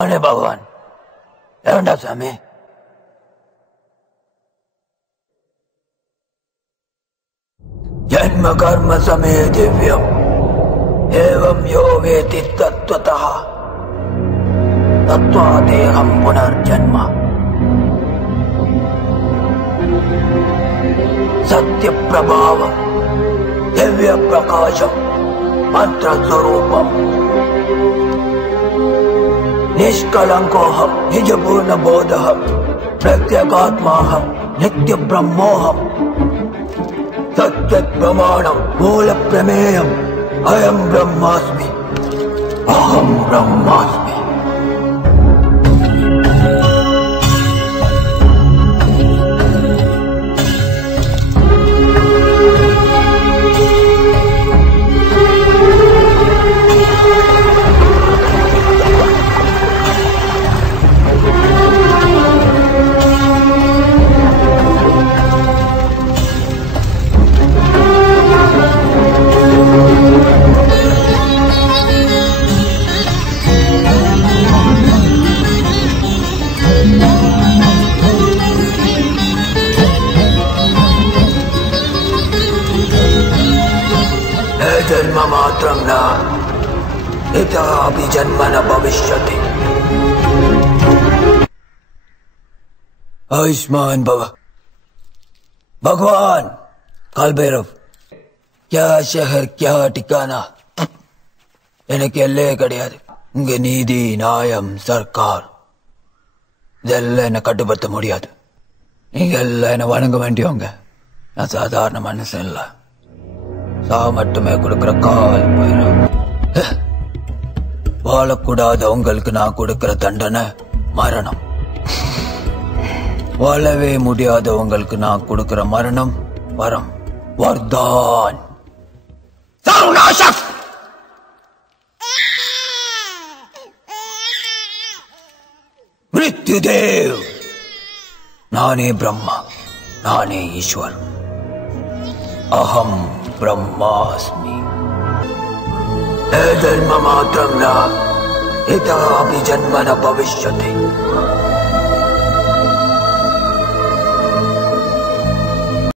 अरे भगवान स्वामी। जन्म कर्म समय दिव्यम एवं यो वेति तत्वादेहम पुनर्जन्म। सत्य प्रभाव दिव्य प्रकाश मंत्र स्वरूपम निष्कलङ्कोऽह निजगुणबोधः प्रत्यगात्माहं नित्यब्रह्मोऽहम् मूल प्रमेय अयम ब्रह्मास्मि। अहम ब्रह्मास्मि। न जन्म मात्रं न इतः जन्म न भविष्यति आयुष्मान भव भगवान काल भैरव क्या शहर क्या ठिकाना எனக்கு எல்லையே கிடையாது இங்க நீதி நியாயம் சர்க்கார் இதெல்லாம் என்ன கட்டுப்படுத்த முடியாது நீங்க எல்லாம் என்ன வணங்க வேண்டியவங்க நான் சாதாரண மனுஷன் இல்லை சாவு மட்டுமே கொடுக்கிற கால் போயிடும் வாழக்கூடாதவங்களுக்கு நான் கொடுக்கிற தண்டனை மரணம். வாழவே முடியாதவங்களுக்கு நான் கொடுக்கிற மரணம் வரம். வர்தான். மிருத்யுதேவ் நானே பிரம்மா நானே ஈஸ்வர். அகம் ब्रह्मास्मि। न जन्म मात्र न इतः जन्म न भविष्यति।